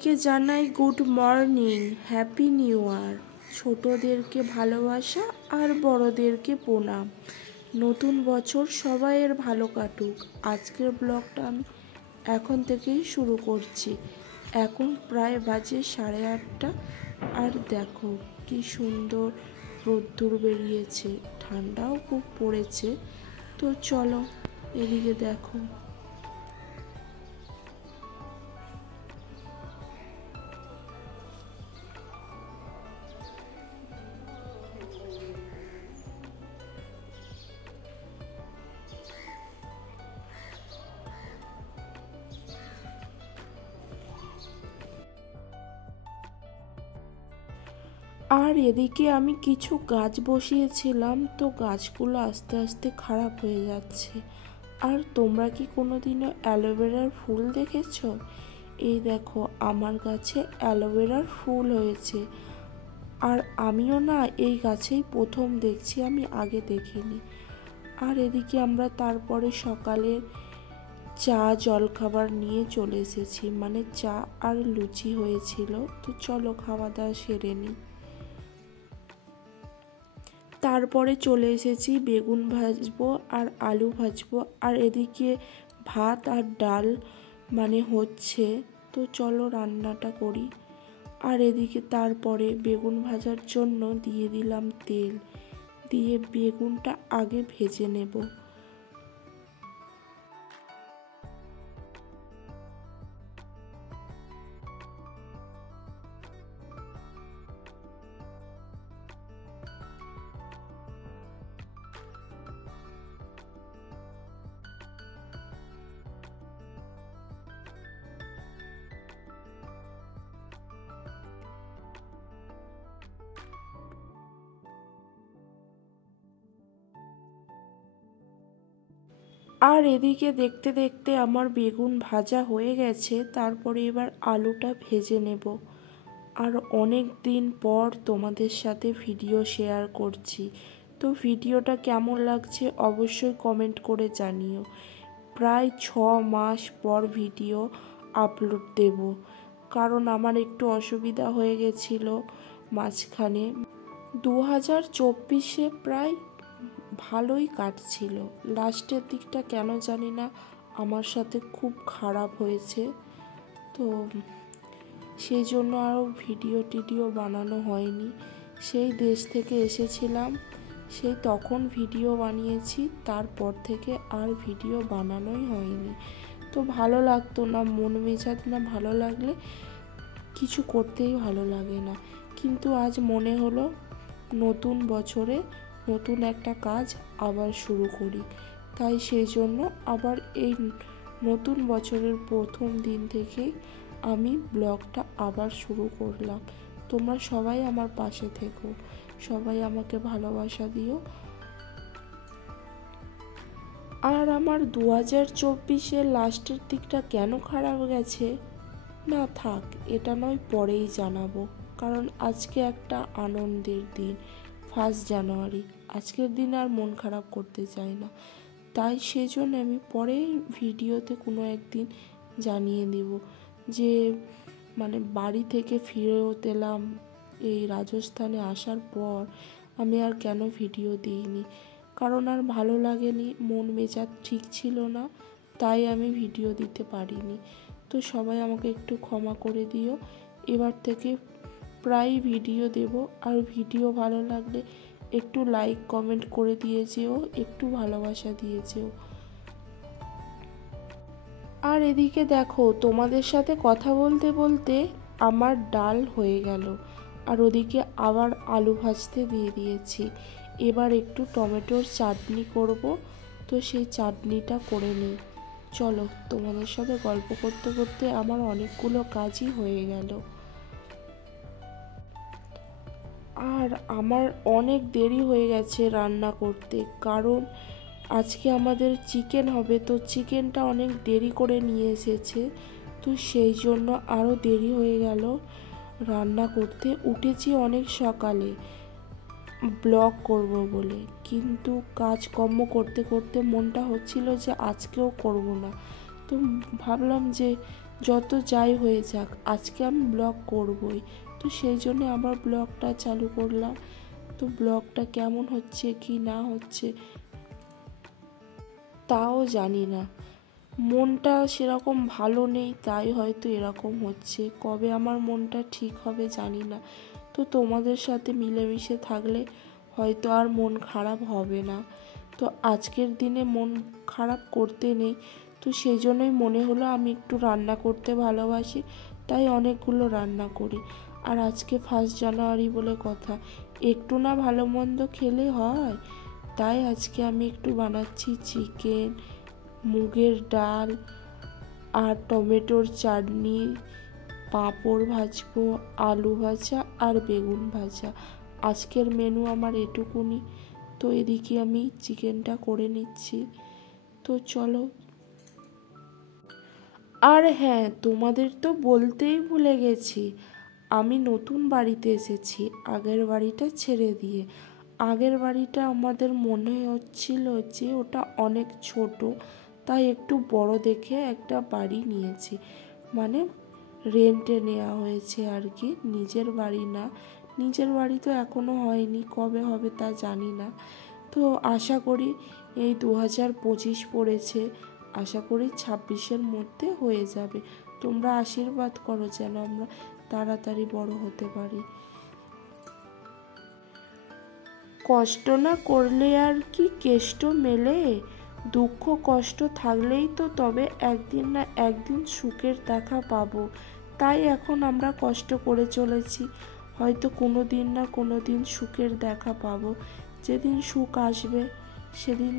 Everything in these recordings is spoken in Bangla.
সবাইকে জানাই good morning, happy new year. ছোটদেরকে ভালোবাসা আর বড়দেরকে প্রণাম। নতুন বছর সবাইয়ের ভালো কাটুক। আজকের ব্লগটা আমি এখন থেকেই শুরু করছি। এখন প্রায় বাজে 8:30 আর দেখো কি সুন্দর রোদ্দুর বেরিয়েছে, ঠান্ডাও খুব পড়েছে। তো চলো এদিকে দেখো। আর এদিকে আমি কিছু গাছ বসিয়েছিলাম, তো গাছগুলো আস্তে আস্তে খারাপ হয়ে যাচ্ছে। আর তোমরা কি কোনোদিনও অ্যালোভেরার ফুল দেখেছো? এই দেখো আমার গাছে অ্যালোভেরার ফুল হয়েছে। আর আমিও না এই গাছেই প্রথম দেখছি, আমি আগে দেখিনি। আর এদিকে আমরা তারপরে সকালে চা জলখাবার নিয়ে চলে এসেছি, মানে চা আর লুচি হয়েছিল। তো চলো খাওয়া দাওয়া সেরে নিই। তারপরে চলে এসেছি বেগুন ভাজবো আর আলু ভাজবো, আর এদিকে ভাত আর ডাল মানে হচ্ছে। তো চলো রান্নাটা করি। আর এদিকে তারপরে বেগুন ভাজার জন্য দিয়ে দিলাম তেল, দিয়ে বেগুনটা আগে ভেজে নেব। আর এদিকে দেখতে দেখতে আমার বেগুন ভাজা হয়ে গেছে। তারপরে এবার আলুটা ভেজে নেব। আর অনেক দিন পর তোমাদের সাথে ভিডিও শেয়ার করছি, তো ভিডিওটা কেমন লাগছে অবশ্যই কমেন্ট করে জানিও। প্রায় 6 মাস পর ভিডিও আপলোড দেব, কারণ আমার একটু অসুবিধা হয়ে গেছিল মাঝখানে। 2024-এ প্রায় ভালোই কাটছিল, লাস্টের দিকটা কেন জানি না আমার সাথে খুব খারাপ হয়েছে। তো সেই জন্য আরও ভিডিও বানানো হয়নি। সেই দেশ থেকে এসেছিলাম, সেই তখন ভিডিও বানিয়েছি, তারপর থেকে আর ভিডিও বানানোই হয়নি। তো ভালো লাগতো না, মন মেজাজ না ভালো লাগলে কিছু করতেই ভালো লাগে না। কিন্তু আজ মনে হলো নতুন বছরে নতুন একটা কাজ আবার শুরু করি, তাই সেই জন্য আবার এই নতুন বছরের প্রথম দিন থেকেই আমি ব্লগটা আবার শুরু করলাম। তোমরা সবাই আমার পাশে থেকো, সবাই আমাকে ভালোবাসা দিও। আর আমার 2024-এর লাস্টের দিকটা কেন খারাপ গেছে না থাক, এটা নয় পরেই জানাবো। কারণ আজকে একটা আনন্দের দিন, 1 জানুয়ারি। আজকের দিন আর মন খারাপ করতে চাই না, তাই সেজন্য আমি পরে ভিডিওতে কোনো একদিন জানিয়ে দেব যে মানে বাড়ি থেকে ফেরত এলাম এই রাজস্থানে আসার পর আমি আর কেন ভিডিও দিইনি। কারণ আর ভালো লাগেনি, মন মেজাজ ঠিক ছিল না, তাই আমি ভিডিও দিতে পারিনি। তো সবাই আমাকে একটু ক্ষমা করে দিও। এবার থেকে প্রায় ভিডিও দেব। আর ভিডিও ভালো লাগলে একটু লাইক কমেন্ট করে দিয়েছেও, একটু ভালোবাসা দিয়েছেও। আর এদিকে দেখো তোমাদের সাথে কথা বলতে বলতে আমার ডাল হয়ে গেল, আর ওদিকে আবার আলু ভাজতে দিয়ে দিয়েছি। এবার একটু টমেটোর চাটনি করব, তো সেই চাটনিটা করে নিই। চলো, তোমাদের সাথে গল্প করতে করতে আমার অনেকগুলো কাজই হয়ে গেল। আর আমার অনেক দেরি হয়ে গেছে রান্না করতে, কারণ আজকে আমাদের চিকেন হবে। তো চিকেনটা অনেক দেরি করে নিয়ে এসেছে, তো সেই জন্য আরও দেরি হয়ে গেল রান্না করতে। উঠেছি অনেক সকালে ব্লগ করব বলে, কিন্তু কাজকর্ম করতে করতে মনটা হচ্ছিল যে আজকেও করব না। তো ভাবলাম যে যত যাই হয়ে যাক, আজকে আমি ব্লগ করবই। তো সেই জন্য আবার ব্লগটা চালু করলাম। তো ব্লগটা কেমন হচ্ছে কি না হচ্ছে তাও জানি না। মনটা সেরকম ভালো নেই, তাই হয়তো এরকম হচ্ছে। কবে আমার মনটা ঠিক হবে জানি না। তো তোমাদের সাথে মিলেমিশে থাকলে হয়তো আর মন খারাপ হবে না। তো আজকের দিনে মন খারাপ করতে নেই। তো সেই জন্যই মনে হলো আমি একটু রান্না করতে ভালোবাসি, তাই অনেকগুলো রান্না করি। আর আজকে 1 জানুয়ারি বলে কথা, একটু না ভালো মন্দ খেলে হয়। তাই আজকে আমি একটু বানাচ্ছি চিকেন, মুগের ডাল আর টমেটোর চাটনি, পাঁপড় ভাজবো, আলু ভাজা আর বেগুন ভাজা। আজকের মেনু আমার এটুকুনি। তো এদিকে আমি চিকেনটা করে নিচ্ছি। তো চলো। আর হ্যাঁ, তোমাদের তো বলতেই ভুলে গেছি, আমি নতুন বাড়িতে এসেছি আগের বাড়িটা ছেড়ে দিয়ে। আগের বাড়িটা আমাদের মনে হচ্ছিল যে ওটা অনেক ছোট, তাই একটু বড় দেখে একটা বাড়ি নিয়েছি। মানে রেন্টে নেওয়া হয়েছে আর কি, নিজের বাড়ি না। নিজের বাড়ি তো এখনও হয়নি, কবে হবে তা জানি না। তো আশা করি এই 2025 পড়েছে, আশা করি 26-এর মধ্যে হয়ে যাবে। তোমরা আশীর্বাদ করো যেন আমরা তাড়াতাড়ি বড় হতে পারি। কষ্ট না করলে আর কি কেষ্ট মেলে? দুঃখ কষ্ট থাকলেই তো তবে একদিন না একদিন সুখের দেখা পাবো। তাই এখন আমরা কষ্ট করে চলেছি, হয়তো কোনো দিন না কোনো দিন সুখের দেখা পাবো। যেদিন সুখ আসবে সেদিন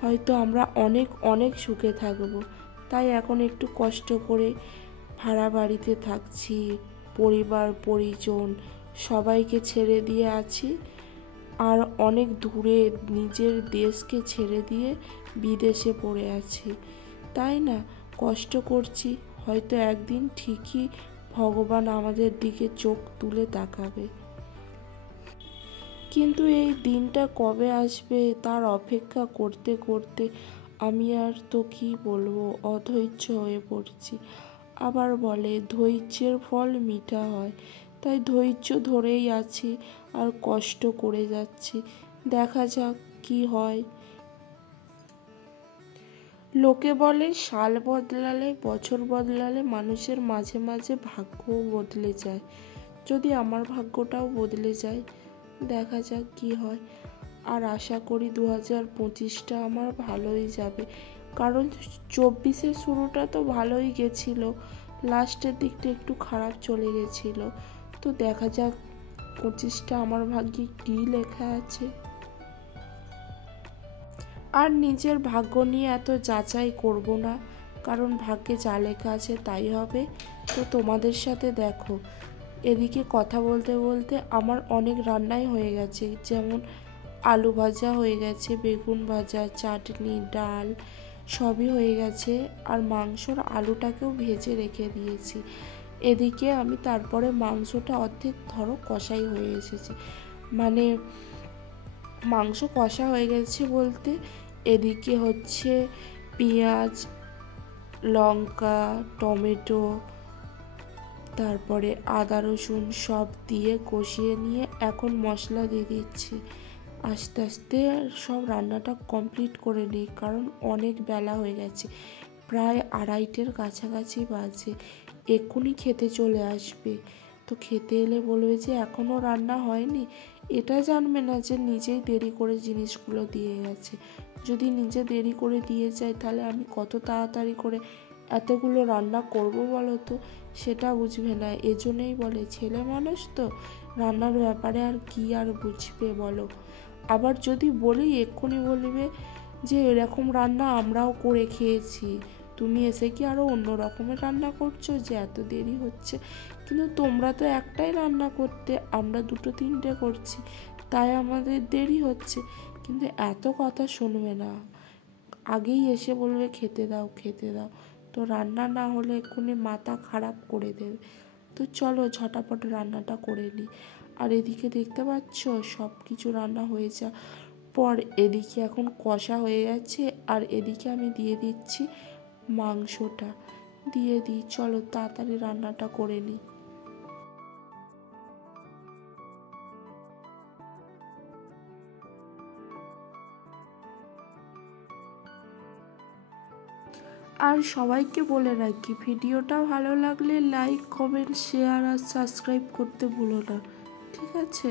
হয়তো আমরা অনেক অনেক সুখে থাকবো। তাই এখন একটু কষ্ট করে ভাড়া বাড়িতে থাকছি, পরিবার পরিজন সবাইকে ছেড়ে দিয়ে আছি। আর অনেক দূরে নিজের দেশকে ছেড়ে দিয়ে বিদেশে পড়ে আছি। তাই না, কষ্ট করছি, হয়তো একদিন ঠিকই ভগবান আমাদের দিকে চোখ তুলে তাকাবে। কিন্তু এই দিনটা কবে আসবে তার অপেক্ষা করতে করতে আমি আর তো কি বলবো, অধৈর্য হয়ে পড়ছি। আবার বলে ধৈর্যের ফল মিঠা হয়, তাই ধৈর্য ধরেই আছি আর কষ্ট করে যাচ্ছি। দেখা যাক কি হয়। লোকে বলে সাল বদলালে বছর বদলালে মানুষের মাঝে মাঝে ভাগ্যও বদলে যায়। যদি আমার ভাগ্যটাও বদলে যায়, দেখা যাক কি হয়। আর আশা করি 2025টা আমার ভালোই যাবে, কারণ 24-এর শুরুটা তো ভালোই গেছিলো, লাস্টের দিকটা একটু খারাপ চলে গেছিলো। তো দেখা যাক 25টা আমার ভাগ্যে কী লেখা আছে। আর নিজের ভাগ্য নিয়ে এত যাচাই করব না, কারণ ভাগ্যে যা লেখা আছে তাই হবে। তো তোমাদের সাথে দেখো, এদিকে কথা বলতে বলতে আমার অনেক রান্নাই হয়ে গেছে, যেমন আলু ভাজা হয়ে গেছে, বেগুন ভাজা, চাটনি, ডাল সবই হয়ে গেছে। আর মাংসর আলুটাকেও ভেজে রেখে দিয়েছি। এদিকে আমি তারপরে মাংসটা অর্ধেক ধরো কষাই হয়ে এসেছে, মানে মাংস কষা হয়ে গেছে বলতে এদিকে হচ্ছে পেঁয়াজ, লঙ্কা, টমেটো, তারপরে আদা রসুন সব দিয়ে কষিয়ে নিয়ে এখন মশলা দিয়ে দিচ্ছি। আস্তে আস্তে সব রান্নাটা কমপ্লিট করে নিই, কারণ অনেক বেলা হয়ে গেছে, প্রায় 2:30-এর কাছাকাছি বাজে। এক্ষুনি খেতে চলে আসবে। তো খেতে এলে বলবে যে এখনও রান্না হয়নি। এটা জানবে না যে নিজেই দেরি করে জিনিসগুলো দিয়ে গেছে। যদি নিজে দেরি করে দিয়ে যায় তাহলে আমি কত তাড়াতাড়ি করে এতগুলো রান্না করব বলো তো, সেটা বুঝবে না। এজন্যই বলে ছেলে মানুষ তো রান্নার ব্যাপারে আর কি আর বুঝবে বলো। আবার যদি বলি এক্ষুনি বলবে যে এরকম রান্না আমরাও করে খেয়েছি, তুমি এসে কি আরও অন্য রকমের রান্না করছো যে এত দেরি হচ্ছে। কিন্তু তোমরা তো একটাই রান্না করতে, আমরা 2-3টে করছি, তাই আমাদের দেরি হচ্ছে। কিন্তু এত কথা শুনবে না, আগেই এসে বলবে খেতে দাও খেতে দাও। তো রান্না না হলে এক্ষুনি মাথা খারাপ করে দেবে। তো চলো ঝটাপট রান্নাটা করে নিই। আর এদিকে দেখতে পাচ্ছ সব কিছু রান্না হয়ে যাওয়ার পর এদিকে এখন কষা হয়ে গেছে, আর এদিকে আমি দিয়ে দিচ্ছি মাংসটা। দিয়ে দিই, চলো তাড়াতাড়ি রান্নাটা করে নিই। আর সবাইকে বলে রাখি, ভিডিওটা ভালো লাগলে লাইক, কমেন্ট, শেয়ার আর সাবস্ক্রাইব করতে ভুলো না, ঠিক আছে?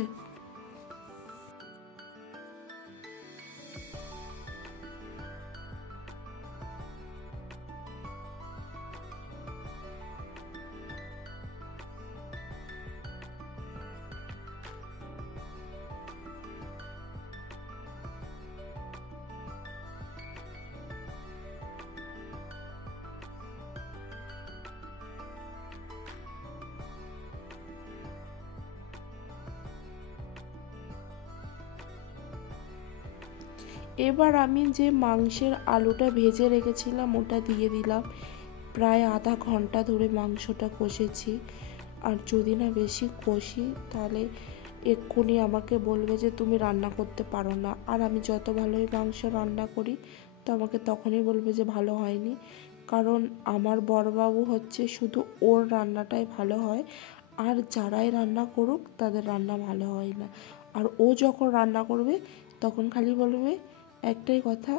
এবার আমি যে মাংসের আলুটা ভেজে রেখেছিলাম ওটা দিয়ে দিলাম। প্রায় আধা ঘন্টা ধরে মাংসটা কষেছি। আর যদি না বেশি কষি তাহলে এক্ষুনি আমাকে বলবে যে তুমি রান্না করতে পারো না। আর আমি যত ভালোই মাংস রান্না করি তো আমাকে তখনই বলবে যে ভালো হয়নি। কারণ আমার বড়বাবু হচ্ছে শুধু ওর রান্নাটাই ভালো হয়, আর যারাই রান্না করুক তাদের রান্না ভালো হয় না। আর ও যখন রান্না করবে তখন খালি বলবে একটাই কথা,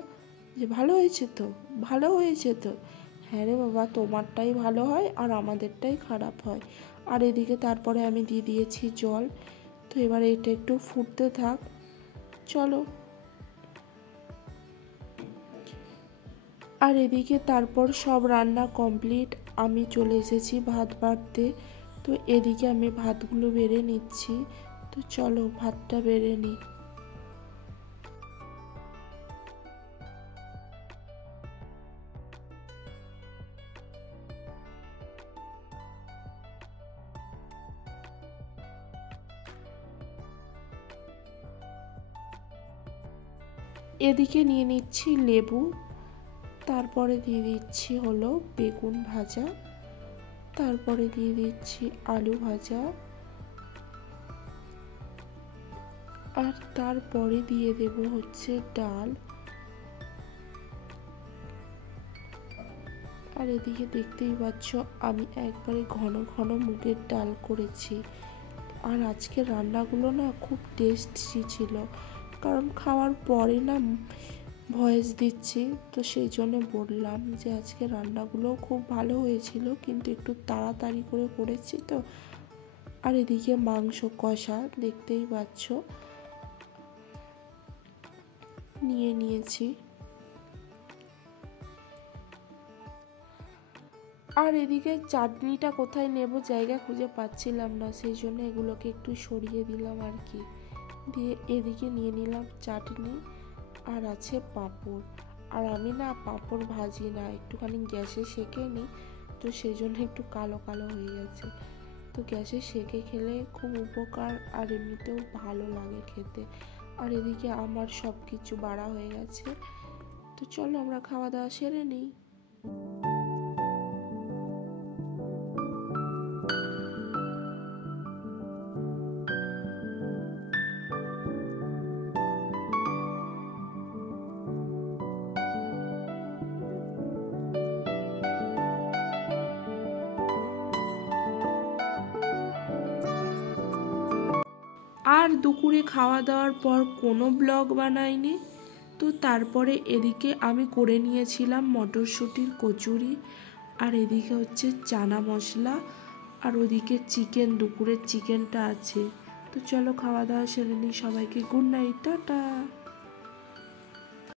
যে ভালো হয়েছে তো, ভালো হয়েছে তো। হ্যাঁ রে বাবা, তোমারটাই ভালো হয় আর আমাদেরটাই খারাপ হয়। আর এদিকে তারপরে আমি দিয়ে দিয়েছি জল। তো এবার এটা একটু ফুটতে থাক, চলো। আর এদিকে তারপর সব রান্না কমপ্লিট, আমি চলে এসেছি ভাত বাড়তে। তো এদিকে আমি ভাতগুলো বেড়ে নিচ্ছি। তো চলো ভাতটা বেড়ে নিই। এদিকে নিয়ে নিচ্ছি লেবু, তারপরে দিয়ে দিচ্ছি হলো বেগুন ভাজা, তারপরে দিয়ে দিচ্ছি আলু ভাজা, আর তারপরে দিয়ে দেব হচ্ছে ডাল। আর এদিকে দেখতেই পাচ্ছ আমি একবারে ঘন ঘন মুগের ডাল করেছি। আর আজকে রান্নাগুলো না খুব টেস্টি ছিল, কারণ খাওয়ার পরে না ভয়েস দিচ্ছি, তো সেই জন্য বললাম যে আজকে রান্নাগুলো খুব ভালো হয়েছিল, কিন্তু একটু তাড়াতাড়ি করে করেছি তো। আর এদিকে মাংস কষা দেখতেই পাচ্ছ নিয়ে নিয়েছি। আর এদিকে চাটনিটা কোথায় নেব জায়গা খুঁজে পাচ্ছিলাম না, সেই জন্য এগুলোকে একটু সরিয়ে দিলাম আর কি। দিয়ে এদিকে নিয়ে নিলাম চাটনি, আর আছে পাঁপড়। আর আমি না পাঁপড় ভাজি না, একটুখানি গ্যাসে সেঁকে নিই, তো সেই জন্য একটু কালো কালো হয়ে গেছে। তো গ্যাসে সেঁকে খেলে খুব উপকার, আর এমনিতেও ভালো লাগে খেতে। আর এদিকে আমার সব কিছু বাড়া হয়ে গেছে, তো চলো আমরা খাওয়া দাওয়া সেরে নিই। আর দুপুরে খাওয়া দাওয়ার পর কোনো ব্লগ বানাইনি। তো তারপরে এদিকে আমি করে নিয়েছিলাম মটরশুঁটির কচুরি, আর এদিকে হচ্ছে চানা মশলা, আর ওদিকে চিকেন, দুপুরের চিকেনটা আছে। তো চলো খাওয়া দাওয়া সেরে নিই, সবাইকে গুড নাইট, টাটা।